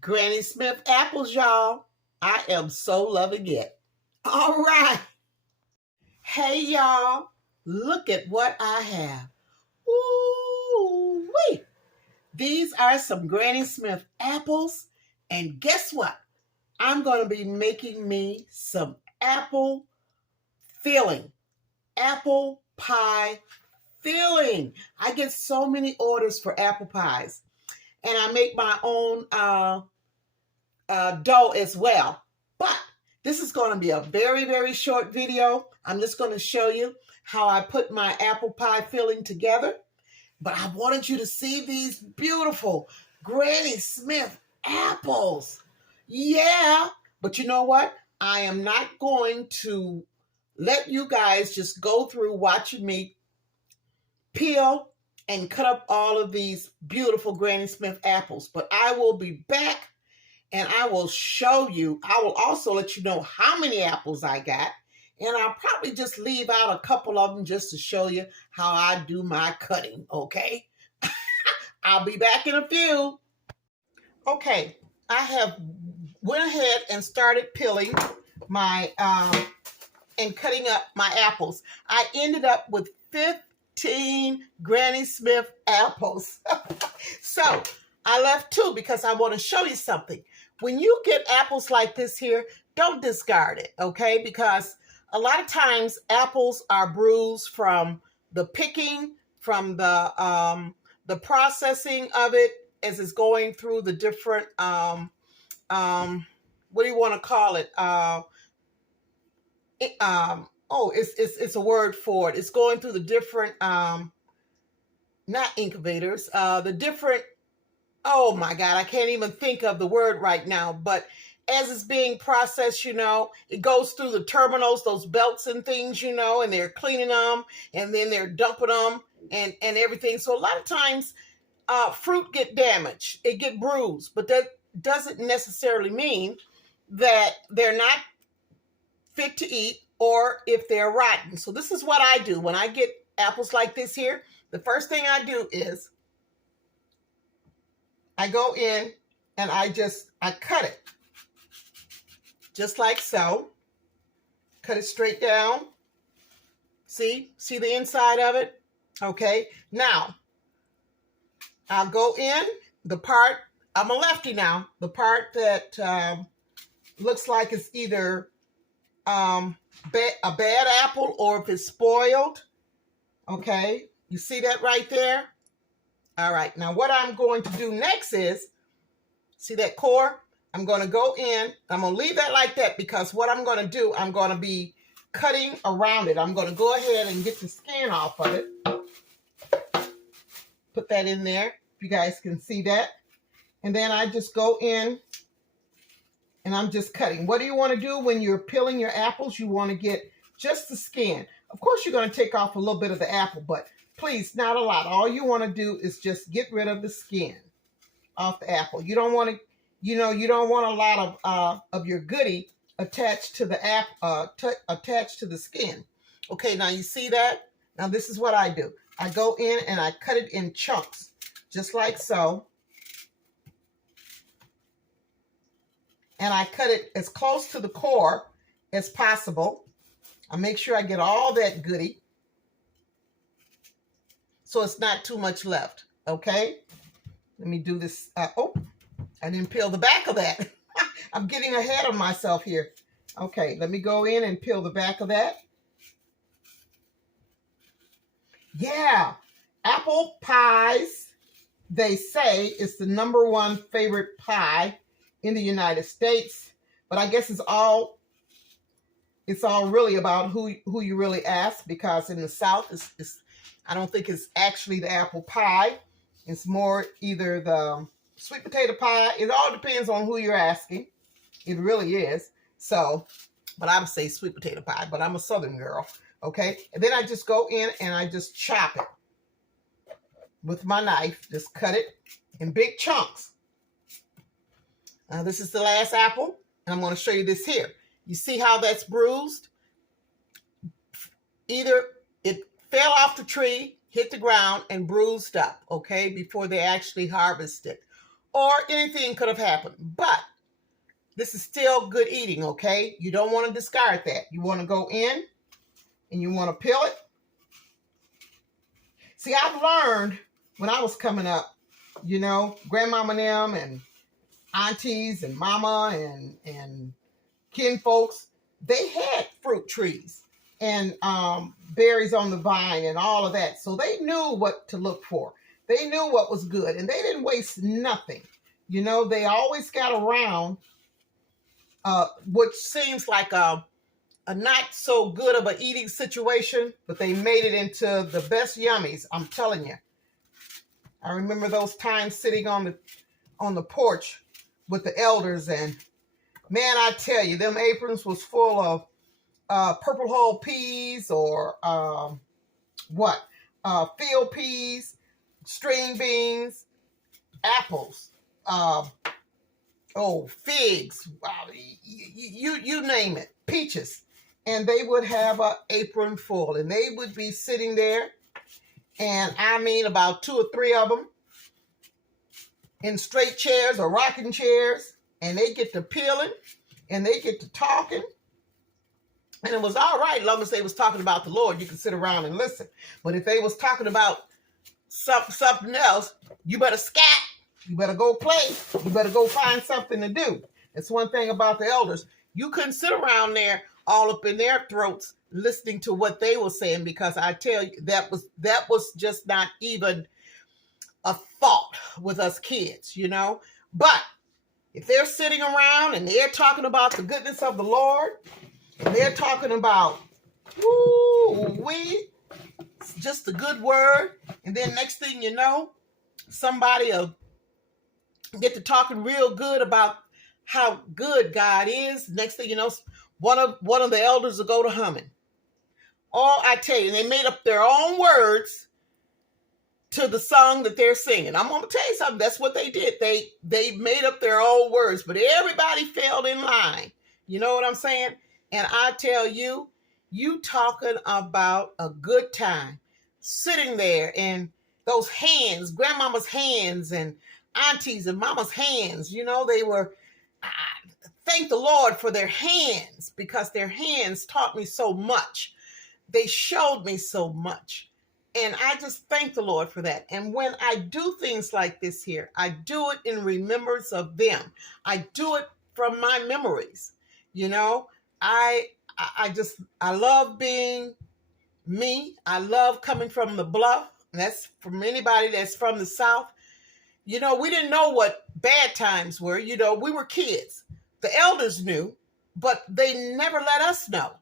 Granny Smith apples, y'all. I am so loving it. All right. Hey, y'all. Look at what I have. Ooh-wee. These are some Granny Smith apples. And guess what? I'm going to be making me some apple filling. Apple pie filling. I get so many orders for apple pies. And I make my own dough as well. But this is going to be a very, very short video. I'm just going to show you how I put my apple pie filling together. But I wanted you to see these beautiful Granny Smith apples. Yeah, but you know what? I am not going to let you guys just go through watching me peel and cut up all of these beautiful Granny Smith apples. But I will be back and I will show you. I will also let you know how many apples I got. And I'll probably just leave out a couple of them just to show you how I do my cutting, okay? I'll be back in a few. Okay, I have went ahead and started peeling my, and cutting up my apples. I ended up with 15 Granny Smith apples. So I left 2 because I want to show you something. When you get apples like this here, don't discard it, okay? Because a lot of times apples are bruised from the picking, from the processing of it as it's going through the different, what do you want to call it? It's a word for it. It's going through the different, not incubators, the different, oh my God, I can't even think of the word right now, but as it's being processed, you know, it goes through the terminals, those belts and things, you know, and they're cleaning them and then they're dumping them and everything. So a lot of times fruit get damaged, it get bruised, but that doesn't necessarily mean that they're not fit to eat or if they're rotten. So this is what I do when I get apples like this here. The first thing I do is I go in and I cut it. Just like so. Cut it straight down. See the inside of it? Okay. Now, I'll go in the part, I'm a lefty now, the part that looks like it's either a bad apple or if it's spoiled. Okay. You see that right there? All right. Now, what I'm going to do next is, see that core? I'm going to go in. I'm going to leave that like that because what I'm going to do, I'm going to be cutting around it. I'm going to go ahead and get the skin off of it. Put that in there. If you guys can see that. And then I just go in and I'm just cutting. What do you want to do when you're peeling your apples? You want to get just the skin. Of course, you're going to take off a little bit of the apple, but please, not a lot. All you want to do is just get rid of the skin off the apple. You don't want to, you don't want a lot of your goodie attached to the attached to the skin. Okay, now you see that? Now this is what I do. I go in and I cut it in chunks, just like so. And I cut it as close to the core as possible. I make sure I get all that goodie so it's not too much left, okay? Let me do this. Oh, I didn't peel the back of that. I'm getting ahead of myself here. Okay, let me go in and peel the back of that. Yeah, apple pies, they say, is the #1 favorite pie in the United States. But I guess it's all really about who you really ask, because in the South, I don't think it's actually the apple pie. It's more either the sweet potato pie. It all depends on who you're asking. It really is. So, but I would say sweet potato pie, but I'm a Southern girl. Okay. And then I just go in and I just chop it with my knife. Just cut it in big chunks. This is the last apple. And I'm going to show you this here. You see how that's bruised? Either it fell off the tree, hit the ground, and bruised up, okay, before they actually harvest it. or anything could have happened. But this is still good eating, okay? You don't want to discard that. You want to go in and you want to peel it. See, I've learned when I was coming up, you know, grandmama and them and aunties and mama and kin folks, they had fruit trees and berries on the vine and all of that. So they knew what to look for. They knew what was good, and they didn't waste nothing. You know, they always got around, which seems like a not so good of an eating situation, but they made it into the best yummies. I'm telling you. I remember those times sitting on the porch with the elders, and man, I tell you, them aprons was full of purple hull peas or field peas, string beans, apples, figs, you name it, peaches. And they would have an apron full, and they would be sitting there, and I mean about 2 or 3 of them in straight chairs or rocking chairs, and they get to peeling, and they get to talking. And it was all right, as long as they was talking about the Lord, you could sit around and listen. But if they was talking about something else, you better scat. You better go play. You better go find something to do. That's one thing about the elders. You couldn't sit around there all up in their throats listening to what they were saying, because I tell you, that was just not even a thought with us kids, you know. But if they're sitting around and they're talking about the goodness of the Lord, and they're talking about, it's just a good word, and then next thing you know, somebody will get to talking real good about how good God is. Next thing you know, one of the elders will go to humming. Oh, I tell you, they made up their own words to the song that they're singing. I'm going to tell you something. That's what they did. They made up their own words, but everybody fell in line. You know what I'm saying? And I tell you, you talking about a good time, sitting there, and those hands, grandmama's hands and aunties and mama's hands, you know, they were, thank the Lord for their hands, because their hands taught me so much. They showed me so much. And I just thank the Lord for that. And when I do things like this here, I do it in remembrance of them. I do it from my memories. You know, I love being me. I love coming from the bluff. And that's from anybody that's from the South. You know, we didn't know what bad times were. You know, we were kids. The elders knew, but they never let us know.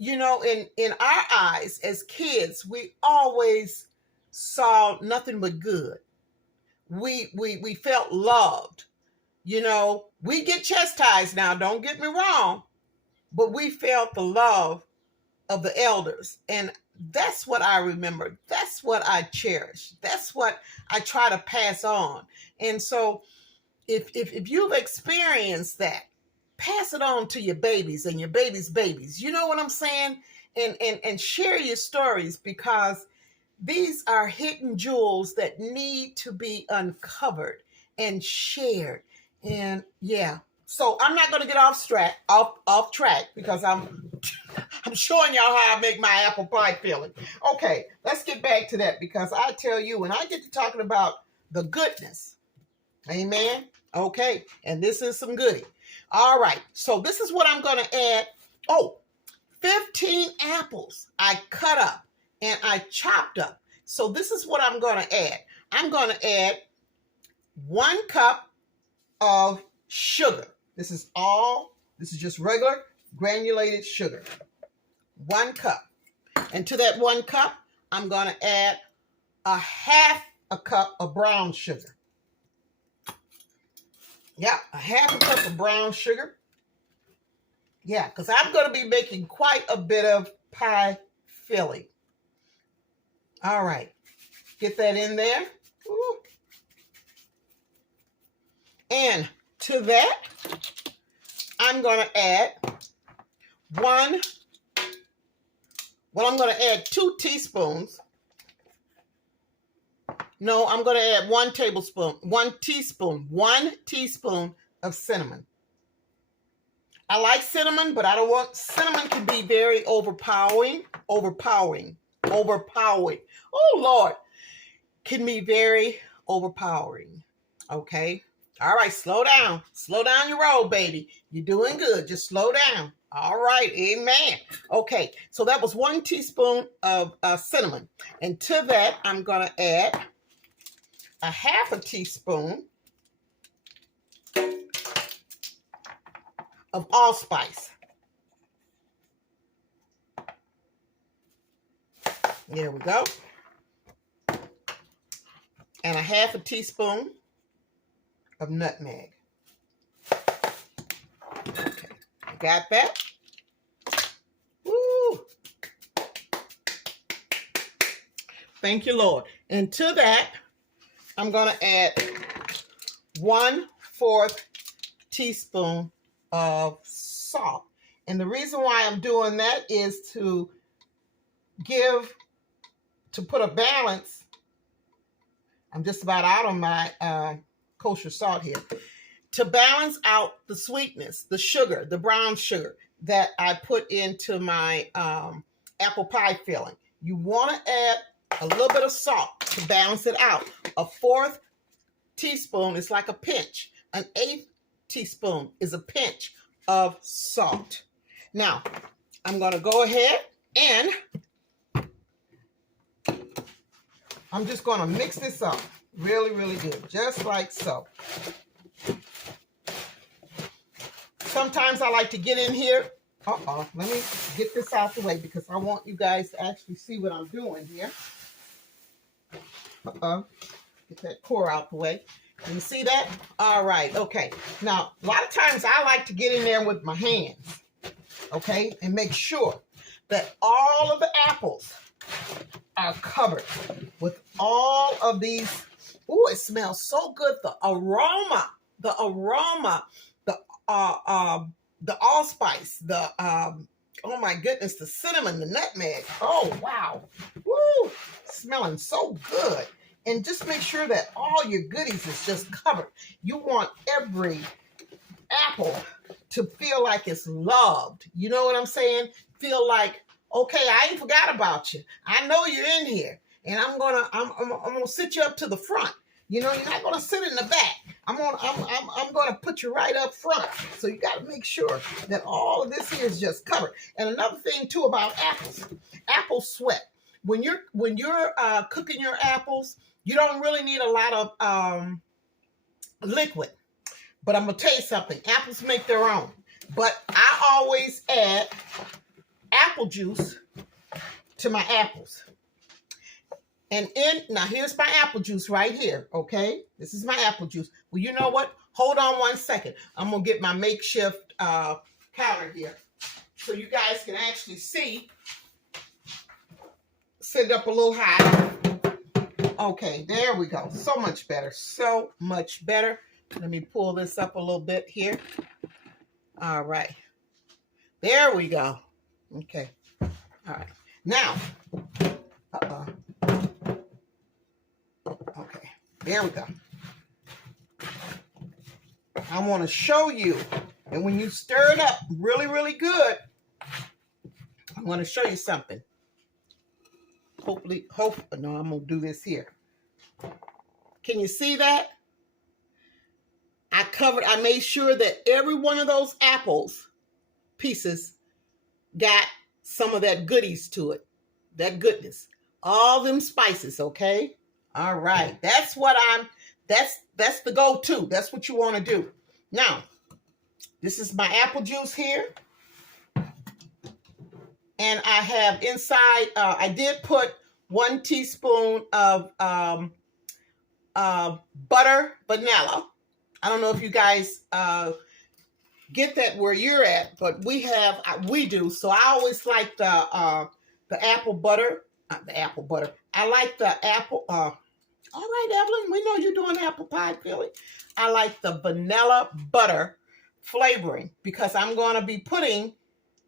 You know, in our eyes as kids, we always saw nothing but good. We felt loved. You know, we get chastised now, don't get me wrong, but we felt the love of the elders. And that's what I remember. That's what I cherish. That's what I try to pass on. And so if you've experienced that, pass it on to your babies and your babies' babies. You know what I'm saying? And share your stories, because these are hidden jewels that need to be uncovered and shared. And yeah, so I'm not going to get off track because I'm showing y'all how I make my apple pie filling. Okay, let's get back to that, because I tell you, when I get to talking about the goodness, amen. Okay, and this is some goodie. All right, so this is what I'm going to add. 15 apples I cut up and I chopped up. So this is what I'm going to add. I'm going to add 1 cup of sugar. This is just regular granulated sugar. 1 cup. And to that 1 cup, I'm going to add a half a cup of brown sugar. Yeah, a half a cup of brown sugar. Yeah, because I'm going to be making quite a bit of pie filling. All right. Get that in there. Ooh. And to that, I'm going to add 2 teaspoons No, I'm going to add 1 teaspoon of cinnamon. I like cinnamon, but I don't want, cinnamon can be very overpowering. Oh, Lord, can be very overpowering. Okay. All right. Slow down your roll, baby. You're doing good. Just slow down. All right. Amen. Okay. So that was 1 teaspoon of cinnamon. And to that, I'm going to add a 1/2 teaspoon of allspice. There we go. And a 1/2 teaspoon of nutmeg. Okay, got that? Woo! Thank you, Lord. And to that, I'm going to add 1/4 teaspoon of salt. And the reason why I'm doing that is to put a balance. I'm just about out on my kosher salt here. To balance out the sweetness, the sugar, the brown sugar that I put into my apple pie filling. You want to add a little bit of salt to balance it out. A 1/4 teaspoon is like a pinch. An 1/8 teaspoon is a pinch of salt. Now, I'm going to go ahead and I'm just going to mix this up really, really good, just like so. Sometimes I like to get in here. Let me get this out the way because I want you guys to actually see what I'm doing here. Get that core out the way. Can you see that? All right, okay. Now, a lot of times I like to get in there with my hands, okay, and make sure that all of the apples are covered with all of these. Ooh, it smells so good. The aroma, the allspice, oh my goodness, the cinnamon, the nutmeg. Oh, wow. Woo, smelling so good. And just make sure that all your goodies is just covered. You want every apple to feel like it's loved. You know what I'm saying? Feel like, okay, I ain't forgot about you. I know you're in here, and I'm gonna sit you up to the front. You know, you're not gonna sit in the back. I'm gonna put you right up front. So you got to make sure that all of this here is just covered. And another thing too about apples, apple sweat. When you're cooking your apples, you don't really need a lot of liquid. But I'm gonna tell you something. Apples make their own. But I always add apple juice to my apples. And now here's my apple juice right here, okay? This is my apple juice. Well, you know what? Hold on 1 second. I'm going to get my makeshift counter here so you guys can actually see. Set it up a little high. Okay, there we go. So much better. So much better. Let me pull this up a little bit here. All right. There we go. Okay. All right. Now, okay, there we go. I want to show you, and when you stir it up really, really good, I want to show you something. No, I'm going to do this here. Can you see that? I made sure that every one of those apples pieces got some of that goodies to it, that goodness, all them spices, okay? All right, that's the go-to. That's what you want to do. Now, this is my apple juice here. And I have inside, I did put 1 teaspoon of butter vanilla. I don't know if you guys get that where you're at, but we do. So I always like the apple butter, the apple butter. I like the apple, all right, Evelyn, we know you're doing apple pie filling. I like the vanilla butter flavoring because I'm going to be putting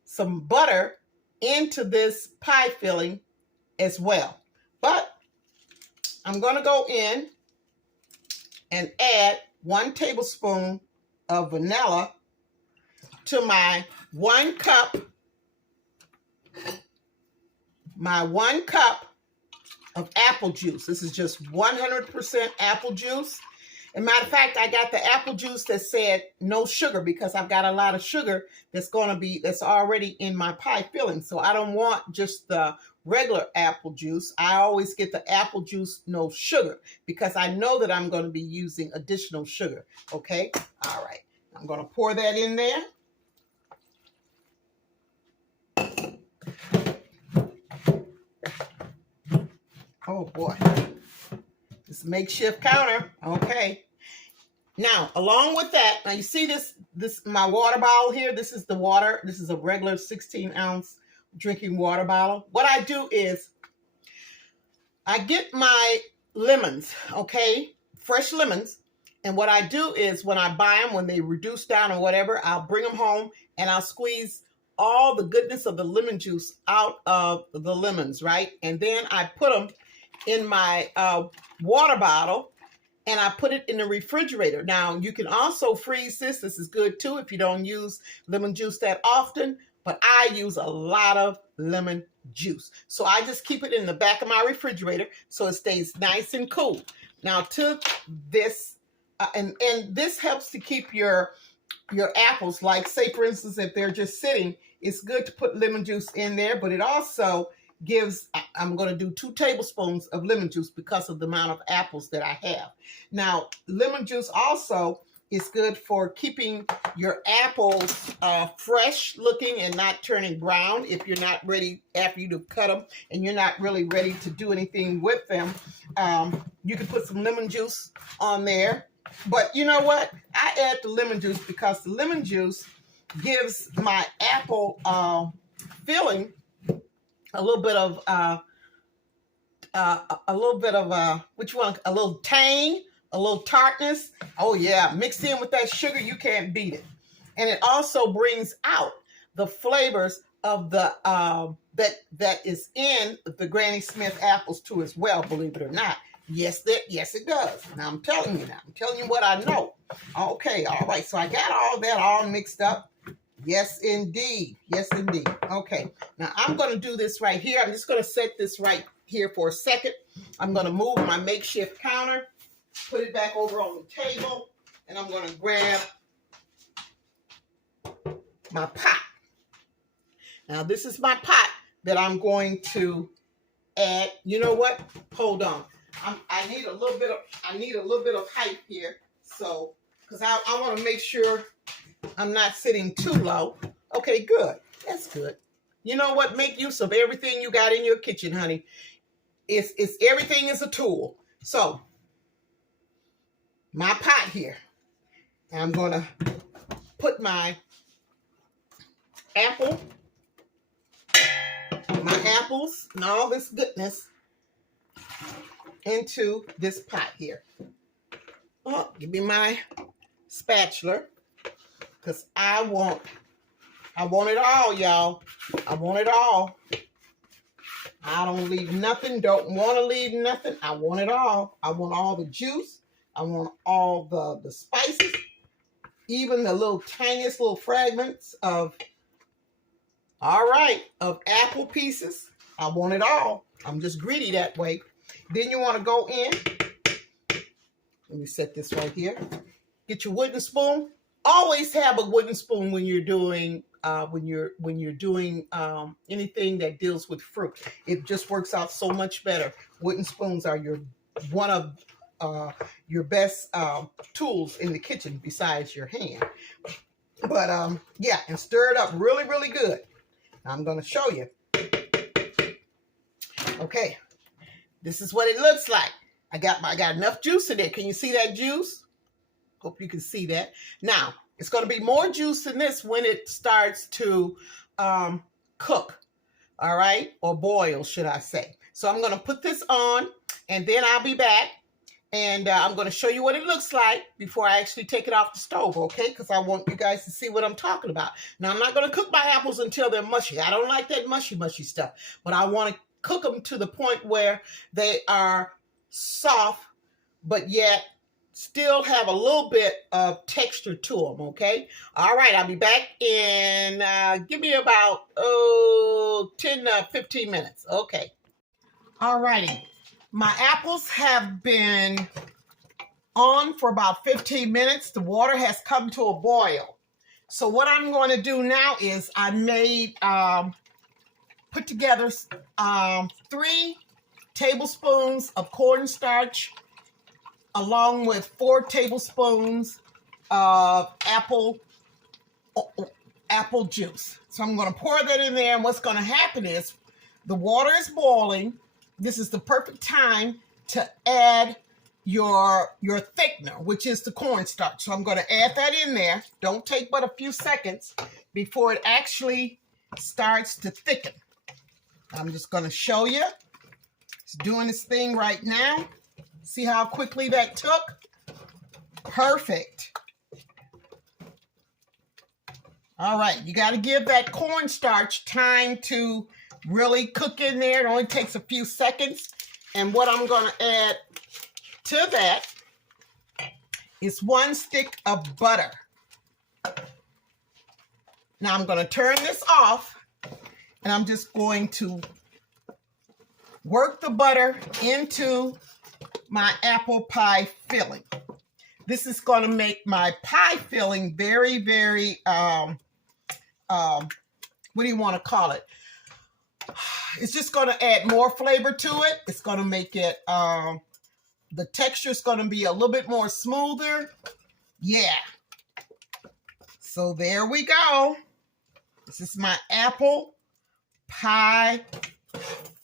some butter into this pie filling as well. But I'm going to go in and add 1 tablespoon of vanilla to my 1 cup of apple juice. This is just 100% apple juice. And matter of fact, I got the apple juice that said no sugar because I've got a lot of sugar that's already in my pie filling. So I don't want just the regular apple juice. I always get the apple juice, no sugar, because I know that I'm going to be using additional sugar. Okay. All right. I'm going to pour that in there. Oh boy. This makeshift counter. Okay. Now, along with that, now you see this my water bottle here. This is the water. This is a regular 16-ounce drinking water bottle. What I do is I get my lemons, okay, fresh lemons. And what I do is when I buy them, when they reduce down or whatever, I'll bring them home and I'll squeeze all the goodness of the lemon juice out of the lemons, right? And then I put them in my water bottle and I put it in the refrigerator. Now, you can also freeze this. This is good too if you don't use lemon juice that often, but I use a lot of lemon juice. So I just keep it in the back of my refrigerator so it stays nice and cool. Now to this, and this helps to keep your apples, like say for instance, if they're just sitting, it's good to put lemon juice in there, but it also gives, I'm going to do 2 tablespoons of lemon juice because of the amount of apples that I have. Now, lemon juice also is good for keeping your apples fresh looking and not turning brown if you're not ready after you cut them and you're not really ready to do anything with them. You can put some lemon juice on there. But you know what? I add the lemon juice because the lemon juice gives my apple filling a little bit of a little tang, a little tartness. Oh yeah, mixed in with that sugar, you can't beat it. And it also brings out the flavors of the that is in the Granny Smith apples too as well, believe it or not. Yes, it does. Now I'm telling you what I know. Okay, all right. So I got all that all mixed up. Yes, indeed. Yes, indeed. Okay. Now I'm going to do this right here. I'm just going to set this right here for a second. I'm going to move my makeshift counter, put it back over on the table, and I'm going to grab my pot. Now this is my pot that I'm going to add. You know what? Hold on. I need a little bit of height here. So, because I want to make sure I'm not sitting too low. Okay, good. That's good. You know what? Make use of everything you got in your kitchen, honey. It's everything is a tool. So, my pot here. And I'm going to put my apples and all this goodness into this pot here. Oh, give me my spatula. Because I want it all, y'all. I want it all. I don't leave nothing. Don't want to leave nothing. I want it all. I want all the juice. I want all the spices. Even the little tiniest little fragments of apple pieces. I want it all. I'm just greedy that way. Then you want to go in. Let me set this right here. Get your wooden spoon. Always have a wooden spoon when you're doing anything that deals with fruit. It just works out so much better. Wooden spoons are one of your best tools in the kitchen besides your hand. But yeah, and stir it up really, really good. Now I'm going to show you. Okay, this is what it looks like. I got enough juice in there. Can you see that juice? Hope you can see that. Now, it's going to be more juice than this when it starts to cook, all right? Or boil, should I say. So I'm going to put this on, and then I'll be back, and I'm going to show you what it looks like before I actually take it off the stove, okay? Because I want you guys to see what I'm talking about. Now, I'm not going to cook my apples until they're mushy. I don't like that mushy stuff, but I want to cook them to the point where they are soft, but yet still have a little bit of texture to them, okay? All right, I'll be back in, give me about, 10 to 15 minutes, okay. All righty, my apples have been on for about 15 minutes. The water has come to a boil. So what I'm going to do now is I made, put together 3 tablespoons of cornstarch along with 4 tablespoons of apple juice. So I'm going to pour that in there, and what's going to happen is the water is boiling. This is the perfect time to add your thickener, which is the cornstarch. So I'm going to add that in there. Don't take but a few seconds before it actually starts to thicken. I'm just going to show you. It's doing its thing right now. See how quickly that took? Perfect. All right, you got to give that cornstarch time to really cook in there. It only takes a few seconds. And what I'm going to add to that is 1 stick of butter. Now I'm going to turn this off, and I'm just going to work the butter into my apple pie filling. This is going to make my pie filling very, very, what do you want to call it? It's just going to add more flavor to it. It's going to make it, the texture is going to be a little bit more smoother. Yeah. So there we go. This is my apple pie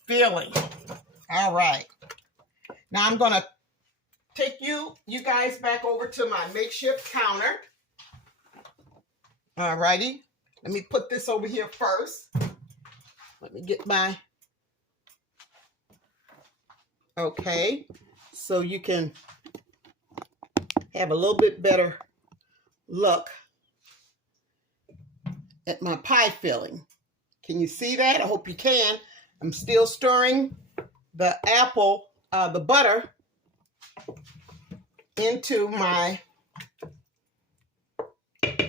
filling. All right. Now I'm going to take you guys back over to my makeshift counter. All righty. Let me put this over here first. Let me get my, okay, so you can have a little bit better look at my pie filling. Can you see that? I hope you can. I'm still stirring the apple, the butter into my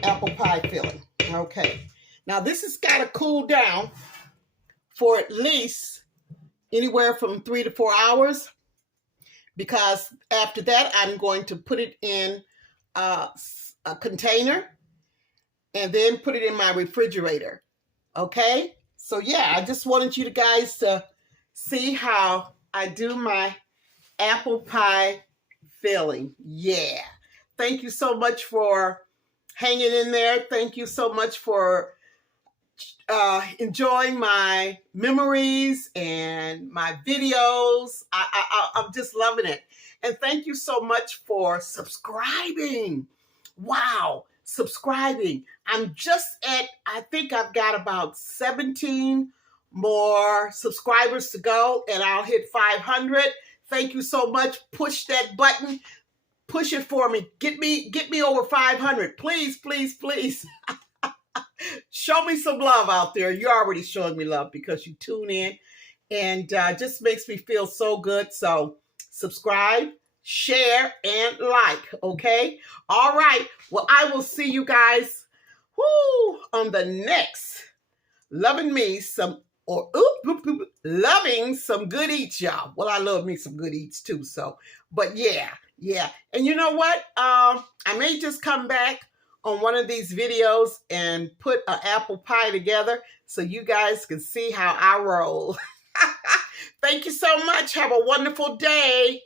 apple pie filling. Okay. Now this has got to cool down for at least anywhere from 3 to 4 hours, because after that I'm going to put it in a container and then put it in my refrigerator. Okay, so yeah, I just wanted you guys to see how I do my apple pie filling. Yeah, thank you so much for hanging in there. Thank you so much for enjoying my memories and my videos. I'm just loving it. And thank you so much for subscribing. Wow, subscribing. I'm just at, I think I've got about 17 more subscribers to go, and I'll hit 500. Thank you so much. Push that button. Push it for me. Get me over 500. Please, please, please. Show me some love out there. You're already showing me love because you tune in, and just makes me feel so good. So subscribe, share, and like, okay? All right. Well, I will see you guys on the next Loving Some Good Eats, y'all. Well, I love me some good eats too. So, but yeah. And you know what? I may just come back on one of these videos and put an apple pie together so you guys can see how I roll. Thank you so much. Have a wonderful day.